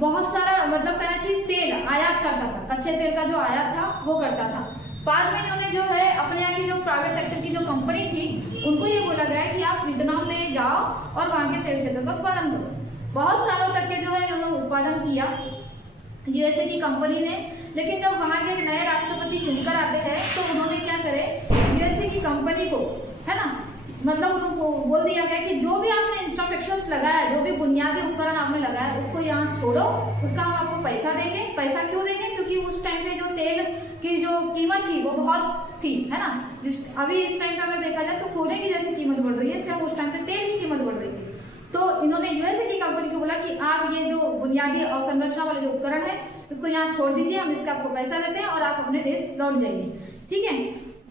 बहुत सारा मतलब कहना चाहिए तेल आयात करता था, कच्चे तेल का जो आयात था वो करता था। बाद में इन्होंने जो है अपने यहाँ की जो प्राइवेट सेक्टर की जो कंपनी थी उनको ये बोला गया कि आप वियतनाम में जाओ और वहाँ के तेल क्षेत्र का उत्पादन करो। बहुत सालों तक के जो है इन्होंने उत्पादन किया यूएसए की कंपनी ने। लेकिन जब वहाँ के नए राष्ट्रपति चुनकर आते हैं तो उन्होंने क्या करे, यूएसए की कंपनी को है ना, मतलब उनको बोल दिया गया कि जो भी आपने इंफ्रास्ट्रक्चर्स लगाया, जो भी बुनियादी उपकरण आपने लगाया उसको यहाँ छोड़ो, उसका हम आपको पैसा देंगे। पैसा क्यों देंगे? क्योंकि उस टाइम पे जो तेल की जो कीमत थी वो बहुत थी, है ना। अभी इस टाइम पे अगर देखा जाए तो सोने की जैसी कीमत बढ़ रही है, सिर्फ उस टाइम पे तेल की कीमत बढ़ रही थी। तो इन्होंने यूएसए की कंपनी को बोला कि आप ये जो बुनियादी अवसंरचना वाले जो उपकरण है इसको यहाँ छोड़ दीजिए, हम इसका आपको पैसा देते हैं और आप अपने देश लौट जाइए। ठीक है,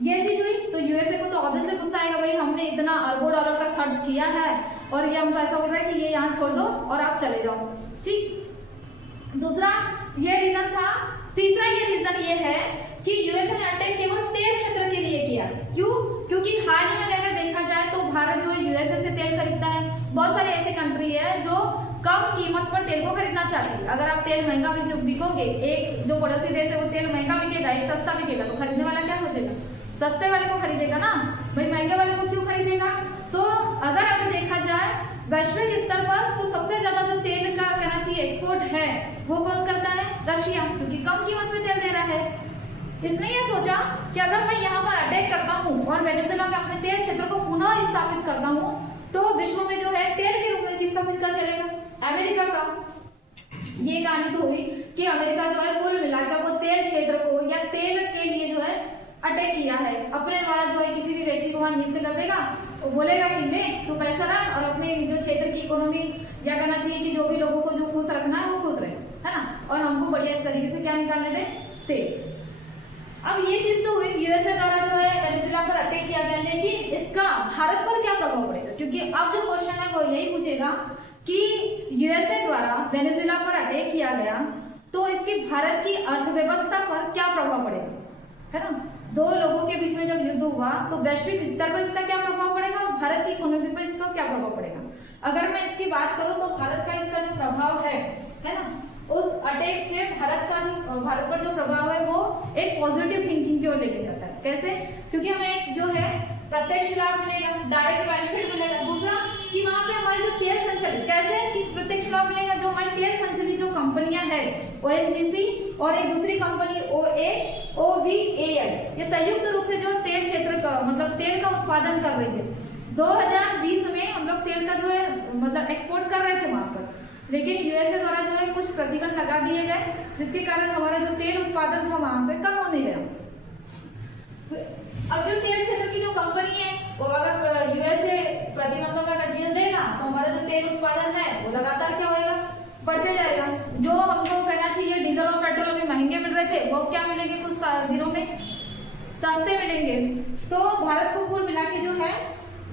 ये चीज हुई तो यूएसए को तो ऑब्वियसली गुस्सा आएगा, भाई हमने इतना अरबों डॉलर का खर्च किया है और ये हमको ऐसा बोल रहा है कि ये यहाँ छोड़ दो और आप चले जाओ। ठीक, दूसरा ये रीजन था। तीसरा ये रीजन ये है कि यूएसए ने अटैक केवल तेल क्षेत्र के लिए किया। क्यों? क्योंकि हाल ही में अगर देखा जाए तो भारत जो है यूएसए से तेल खरीदता है। बहुत सारे ऐसे कंट्री है जो कम कीमत पर तेल को खरीदना चाहती है। अगर आप तेल महंगा बिकोगे, एक जो पड़ोसी देश है वो तेल महंगा बिकेगा, एक सस्ता बिकेगा, तो खरीदने वाला क्या सोचेगा? सस्ते वाले को खरीदेगा ना, भाई महंगे वाले को क्यों खरीदेगा? तो अगर अभी देखा जाए वैश्विक स्तर पर तो सबसे ज्यादा जो तेल का कहना चाहिए एक्सपोर्ट है वो कौन करता है? रशिया, क्योंकि कम कीमत में तेल दे रहा है। इसने ये सोचा कि अगर मैं यहाँ पर अटैक करता हूँ और वेनेजुएला में अपने तेल क्षेत्र को पुनः स्थापित करता हूँ तो विश्व में जो है तेल के रूप में किसका सिक्का चलेगा? अमेरिका का। ये कहानी तो हुई कि अमेरिका जो है कुल मिलाकर वो तेल क्षेत्र को या तेल के लिए जो है अटैक किया है, अपने द्वारा जो है किसी भी व्यक्ति को वहां नियुक्त कर देगा, वो बोलेगा कि ले तू पैसा रख और अपने जो क्षेत्र की इकोनॉमी या कहना चाहिए कि जो भी लोगों को जो खुश रखना है वो खुश रहे, है ना, और हमको बढ़िया इस तरीके से क्या निकालने दे? तेल। अब ये चीज तो हुई यूएसए द्वारा जो है वेनेजुएला पर अटैक किया गया, लेकिन इसका भारत पर क्या प्रभाव पड़ेगा? क्योंकि अब जो क्वेश्चन है वो यही पूछेगा कि यूएसए द्वारा वेनेजुएला पर अटैक किया गया तो इसकी भारत की अर्थव्यवस्था पर क्या प्रभाव पड़ेगा, है ना। दो लोगों के बीच में जब युद्ध हुआ तो वैश्विक स्तर पर इसका क्या प्रभाव पड़ेगा और भारत की इकोनॉमी पर इसका क्या प्रभाव पड़ेगा? अगर मैं इसकी बात करूं तो भारत का इसका जो प्रभाव है ना, उस अटैक से भारत पर जो प्रभाव है वो एक पॉजिटिव थिंकिंग की ओर लेके जाता है। कैसे? क्योंकि हमें एक जो है प्रत्यक्ष लाभ मिलेगा, डायरेक्ट बेनिफिट मिलेगा। दूसरा कि वहां पे हमारी जो तेल संचलित, कैसे कि प्रत्यक्ष लाभ मिलेगा, जो हमारी तेल संचलित जो कंपनियां है ओएनजीसी और एक दूसरी कंपनी OVAL, ये संयुक्त रूप से जो तेल क्षेत्र का मतलब तेल का उत्पादन कर रही है। 2020 में हम लोग तेल का जो है मतलब एक्सपोर्ट कर रहे थे वहां पर, लेकिन यूएसए द्वारा जो है कुछ प्रतिबंध लगा दिए गए जिसके कारण हमारा जो तेल उत्पादन था वहां पे कम होने गया। अब जो तेल क्षेत्र की जो कंपनी है वो अगर यूएसए प्रतिबंधों में अगर ढील देगा तो हमारा जो तेल उत्पादन है वो लगातार क्या होएगा? बढ़ते जाएगा। जो हमको कहना चाहिए डीजल और पेट्रोल अभी महंगे मिल रहे थे वो क्या मिलेंगे? कुछ दिनों में सस्ते मिलेंगे। तो भारत को कुल मिला के जो है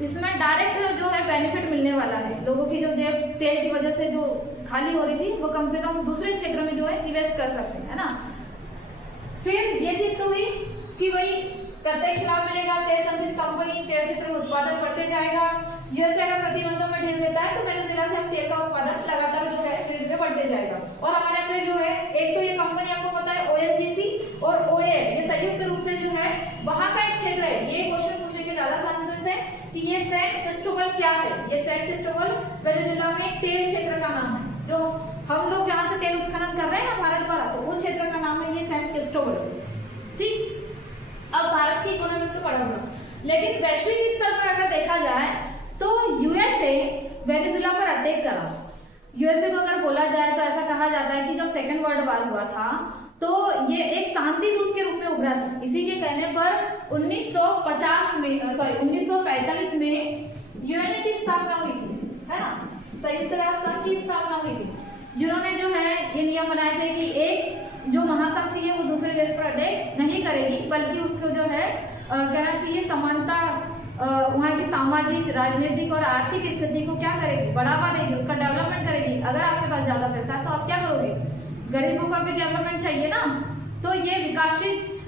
इसमें डायरेक्ट जो है बेनिफिट मिलने वाला है। लोगों की जो जेब तेल की वजह से जो खाली हो रही थी वो कम से कम दूसरे क्षेत्र में जो है निवेश कर सकते हैं, है ना। फिर ये चीज तो हुई कि भाई प्रत्यक्ष लाभ मिलेगा, तेल संचित कंपनी तेल क्षेत्र में उत्पादन बढ़ते जाएगा। यूएसए अगर प्रतिबंधों में ढील देता है तो वेनेजुएला से हम तेल का उत्पादन लगातार जो है धीरे धीरे बढ़ते जाएगा। और हमारे यहाँ पे जो है एक तो ये कंपनी आपको पता है ONGC और OAL, ये संयुक्त रूप से जो है वहां का एक क्षेत्र है। ये क्वेश्चन पूछने के ज्यादा चांसेस है कि ये सेंट क्रिस्टोबल क्या है? ये सेंट क्रिस्टोबल वेनेजुएला में तेल क्षेत्र का नाम है। जो हम लोग जहाँ से तेल उत्खनन कर रहे हैं ना भारत द्वारा, तो उस क्षेत्र का नाम है ये सेंट क्रिस्टोबल। ठीक, अब भारत की इकोनॉमी तो पड़ा हुआ, लेकिन वैश्विक स्तर पर अगर देखा जाए तो यूएसए वेनेजुएला पर अटैक करा। यूएसए को अगर बोला जाए तो ऐसा कहा जाता है कि जब सेकेंड वर्ल्ड वॉर हुआ था तो ये एक शांति दूत के रूप में उभरा था। इसी के कहने पर 1945 में यूएन की स्थापना हुई थी, है ना, संयुक्त राष्ट्र संघ की स्थापना हुई थी, जिन्होंने जो है ये नियम बनाए थे कि एक जो महाशक्ति है वो दूसरे देश पर अटैक नहीं करेगी, बल्कि उसको जो है कहना चाहिए समानता, वहाँ की सामाजिक राजनीतिक और आर्थिक स्थिति को क्या करेगी? बढ़ावा देगी, उसका डेवलपमेंट करेगी। अगर आपके पास ज्यादा पैसा है तो आप क्या करोगे? गरीबों का भी डेवलपमेंट चाहिए ना। तो ये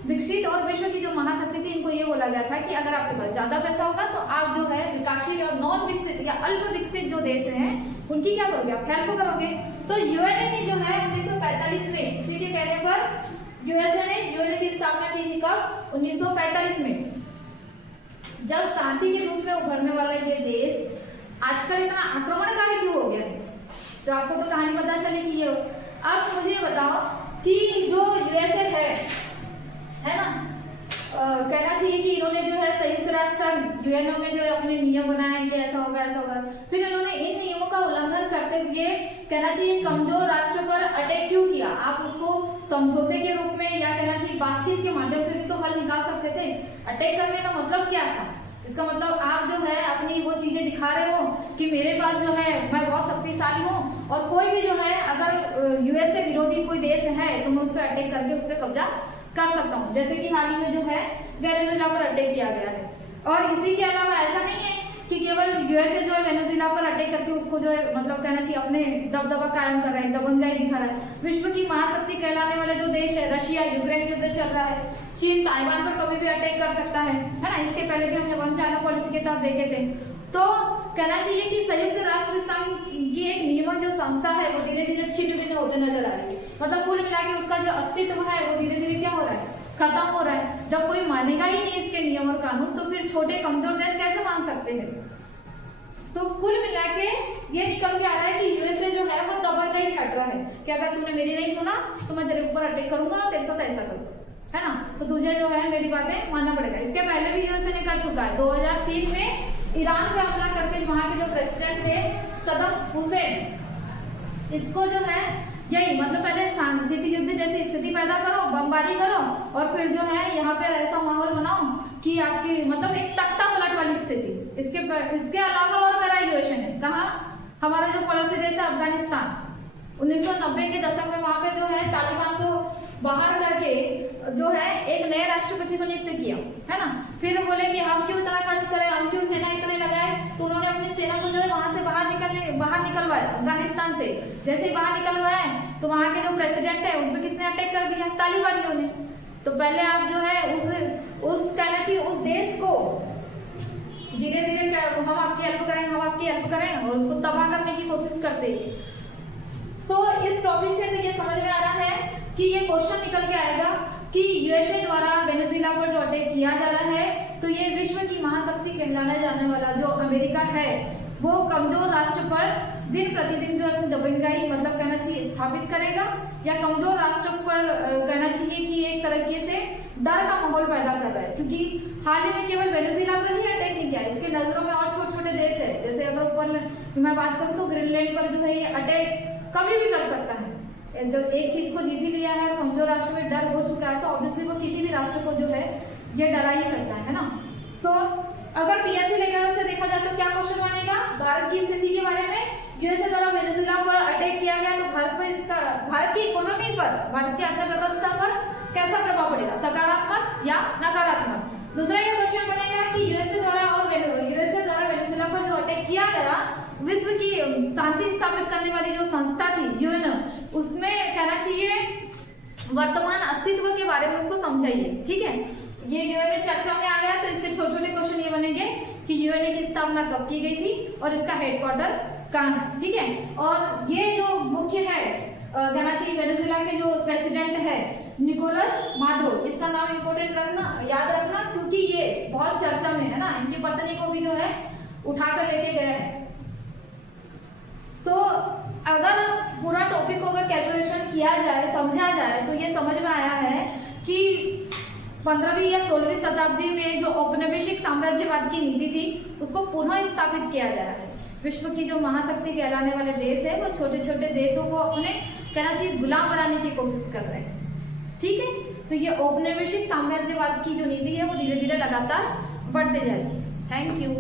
विकसित और विश्व की जो महाशक्ति थी, इनको ये बोला गया था कि अगर आपके पास ज्यादा पैसा होगा तो आप जो है विकासशील और नॉन विकसित या अल्प विकसित जो देश हैं उनकी क्या करोगे, आप हेल्प करोगे। तो यूएनए ने जो है 1945 में, इसी के कहने पर यूएसए ने यूएनए की स्थापना की थी। कब? 1945 में। जब शांति के रूप में उभरने वाला ये देश आजकल इतना आक्रमणकारी क्यों हो गया है, तो आपको तो कहानी पता चली कि ये हो। अब मुझे बताओ कि जो यूएसए है ना, कहना चाहिए कि इन्होंने जो है संयुक्त राष्ट्र संघ यूएनओ में जो है अपने नियम बनाए कि ऐसा होगा ऐसा होगा, फिर इन्होंने इन नियमों का उल्लंघन करते हुए कहना चाहिए कमजोर राष्ट्र पर अटैक क्यों किया। आप उसको समझौते के रूप में या कहना चाहिए बातचीत के माध्यम से भी तो हल निकाल सकते थे। अटैक करने का मतलब क्या था? इसका मतलब आप जो है अपनी वो चीजें दिखा रहे हो कि मेरे पास जो है मैं बहुत शक्तिशाली हूँ और कोई भी जो है अगर यूएसए विरोधी कोई देश है तो मैं उस पर अटैक करके उस पर कब्जा कर सकता हूँ, जैसे कि हाल ही में जो है वेनेजुएला पर अटैक किया गया है। और इसी के अलावा ऐसा नहीं है कि केवल यूएसए जो है वेनेजुएला पर अटैक करके उसको जो है मतलब कहना चाहिए अपने दबदबा कायम कर रहा है, दबंगाई दिखा रहा है। विश्व की महाशक्ति कहलाने वाले जो देश है, रशिया यूक्रेन युद्ध चल रहा है, चीन ताइवान पर कभी भी अटैक कर सकता है ना। इसके पहले भी हमने वन चाइना पॉलिसी के तहत देखे थे। तो कहना चाहिए कि संयुक्त राष्ट्र संघ की एक नियमन जो संस्था है वो धीरे धीरे छिन्न भिन्न होते नजर आ रही है। मतलब कुल मिला के उसका जो अस्तित्व है वो धीरे धीरे क्या हो रहा है, खत्म हो रहा है। जब कोई मानेगा ही नहीं इसके नियम और कानून तो फिर छोटे कमजोर देश कैसे मान सकते हैं। तो कुल मिला के ये निकल के आ रहा है कि यूएसए जो है वो दबंगाई छाट रहा है कि अगर तूने मेरी नहीं सुना तो मैं तेरे ऊपर अटैक करूंगा और तेरे साथ ऐसा करूंगा, है ना। तो तुझे जो है मेरी बातें मानना पड़ेगा। इसके पहले भी यूएसए ने कर चुका है। 2003 में ईरान पे हमला करके वहां के जो प्रेसिडेंट थे सद्दाम हुसैन, इसको जो है यही मतलब पहले सांस्कृतिक युद्ध जैसी स्थिति पैदा करो, बमबारी करो और फिर जो है यहाँ पे ऐसा माहौल बनाओ कि आपकी मतलब एक तख्ता पलट वाली स्थिति। इसके अलावा और करा यूएसए ने। कहा? हमारा जो पड़ोसी देश है अफगानिस्तान, 1990 के दशक में वहां पे जो है तालिबान को बाहर करके जो है एक नए राष्ट्रपति को नियुक्त किया, है ना। फिर बोले कि हम क्यों इतना खर्च करें, हम क्यों सेना इतने लगाए, तो उन्होंने अपनी सेना को जो है वहां से बाहर निकलवाया अफगानिस्तान से। जैसे ही बाहर निकलवाए तो वहां के जो प्रेसिडेंट है उन पर किसने अटैक कर दिया? तालिबानियों ने। तो पहले आप जो है उस कहना चाहिए उस देश को धीरे धीरे हम आपकी हेल्प करें, हम आपकी हेल्प करें और उसको तबाह करने की कोशिश करते हैं। तो इस टॉपिक से तो ये समझ में आ रहा है कि ये क्वेश्चन निकल के आएगा कि यूएसए द्वारा वेनेजुएला पर जो अटैक किया जा रहा है तो ये विश्व की महाशक्ति कहलाने जाने वाला जो अमेरिका है वो कमजोर राष्ट्र पर दिन प्रतिदिन जो है दबंगाई मतलब कहना चाहिए स्थापित करेगा या कमजोर राष्ट्र पर कहना चाहिए कि एक तरीके से डर का माहौल पैदा कर रहा है। क्योंकि हाल ही में केवल वेनेजुएला पर ही अटैक नहीं किया, इसके नजरों में और छोटे छोटे देश है। जैसे अगर ऊपर मैं बात करूँ तो ग्रीनलैंड पर जो है ये अटैक कभी भी कर सकता है। जब एक चीज को जीत ही लिया है और कमजोर राष्ट्र में डर हो चुका है तो ऑब्वियसली वो किसी भी राष्ट्र को जो है ये डरा ही सकता है ना। तो अगर पीएससी लेवल से देखा जाए तो क्या क्वेश्चन बनेगा? भारत की स्थिति के बारे में, यूएसए द्वारा वेनेजुएला पर अटैक किया गया तो भारत की इकोनॉमी पर, भारत की अर्थव्यवस्था पर कैसा प्रभाव पड़ेगा, सकारात्मक या नकारात्मक। दूसरा ये क्वेश्चन बनेगा कि यूएसए द्वारा वेनेजुएला पर जो अटैक किया गया विश्व की शांति स्थापित करने वाली जो संस्था थी यूएन, उसमें कहना चाहिए वर्तमान अस्तित्व के बारे में उसको समझाइए। ठीक है, ये यूएन चर्चा में आ गया तो इसके छोटे छोटे क्वेश्चन ये बनेंगे कि यूएन की स्थापना कब की गई थी और इसका हेडक्वार्टर कहाँ है। ठीक है, और ये जो मुख्य है कहना चाहिए वेनेजुएला के जो प्रेसिडेंट है निकोलस मादुरो, इसका नाम इंपोर्टेंट रखना, याद रखना क्योंकि ये बहुत चर्चा में है ना। इनकी पत्नी को भी जो है उठाकर लेके गए हैं। तो अगर पूरा टॉपिक को अगर कैलकुलेशन किया जाए, समझा जाए तो ये समझ में आया है कि 15वीं या 16वीं शताब्दी में जो औपनिवेशिक साम्राज्यवाद की नीति थी उसको पुनः स्थापित किया जा रहा है। विश्व की जो महाशक्ति कहलाने वाले देश है वो छोटे छोटे देशों को अपने कहना चाहिए गुलाम बनाने की कोशिश कर रहे हैं। ठीक है, तो ये औपनिवेशिक साम्राज्यवाद की जो नीति है वो धीरे धीरे लगातार बढ़ते जा रही है। Thank you.